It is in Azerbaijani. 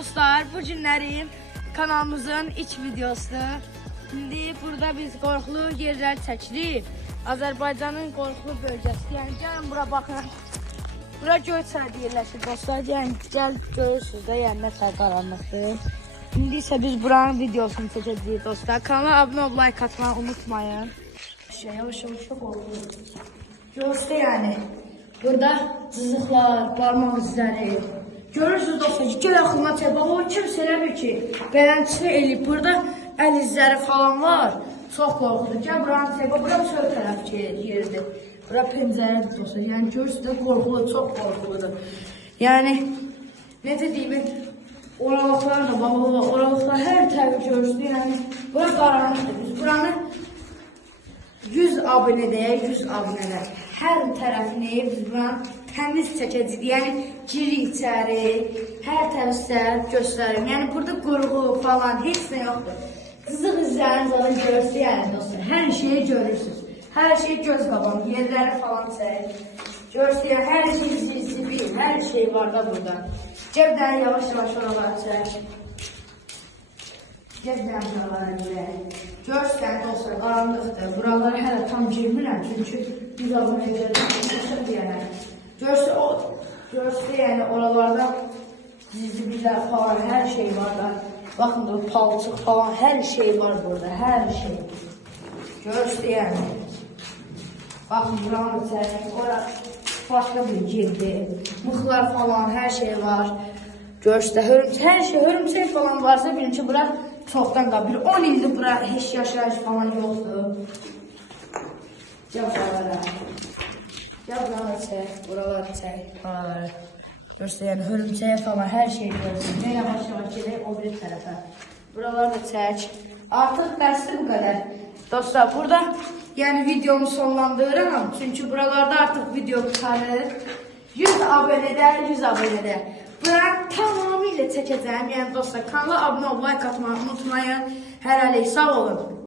dostlar, bu günlerin kanalımızın ilk videosu. Şimdi burada biz qorxulu yerler çəkirik. Azərbaycanın qorxulu bölgəsi. Yəni gəlin bura baxın. Bura Göyçayda yerləşir dostlar. Yəni gəl görürsünüz də, yəni nə qədər qaranlıqdır. İndi isə biz buranın videosunu çəkəcəyik dostlar. Kanala abunə olub like atmayı unutmayın. Yavaş qorxulu. Görürsünüz yəni. Burada cızıqlar, parmaq izləri. Görürsünüz dostlar ki, gəl axılına çək. Bax, o kimsə eləmir ki, beləncə eləyib. Burada əl izləri falan var. Çox qorxudur. Gəl buranı çək. Bura çöl tərəf yeridir. Bura pəncərədir dostlar. Yəni görürsünüz də qorxuludur, çox qorxuludur. Yəni, necə deyim, oralıqlar da, oralıqlar hər tərəfi görürsünüz. Yəni, bura qaranlıqdır. Biz buranı 100 abunədəyək, 100 abunələr. Hər tərəfini biz buranı təmiz çəkəcəyik. Yəni, girik içəri, hər tərəfsə göstərim. Yəni, burada qurğu falan, heç nə yoxdur. Qızıq izləriniz onu görürsünüz, yəni dostlar. Hər şeyi görürsünüz. Hər şey göz qabağım, yerləri falan çək. Görürsünüz, yəni, hər şey zibil, hər şey var da burada. Cəbdən yavaş-yavaş oralara çək. Cəbdən buralara gələk. Görürsən dostlar, qaranlıqdır. Buralara hələ tam girmirəm, çünki biz abunə deyərəm. Görürsən, yəni oralarda zibillər falan, hər şey var da. Baxın da, palçıq falan, hər şey var burada, hər şey. Görürsən, yəni. Baxın, buranı çək, ora başqa bir girdi. Mıxlar falan, hər şey var. Görürsən, hər şey, hörümçək falan varsa, bilin ki, bura çoxdan qabır. 10 ildir bura heç yaşayış falan yoxdur. Gəl buralara. Gəl buralara çək, buraları çək, buraları. Görürsən, yəni hörümçəyə falan hər şey görürsün. Nə yavaş-yavaş gedək o bir tərəfə. Buraları da çək. Artıq dərsdir bu qədər. Dostlar, burada yəni videomu sonlandırıram. Çünki buralarda artıq video tutarır. 100 abunədə, 100 abunədə. Buranı tamamilə çəkəcəm. Yəni dostlar, kanala abunə olub, like atmayı unutmayın. Hələlik, sağ olun.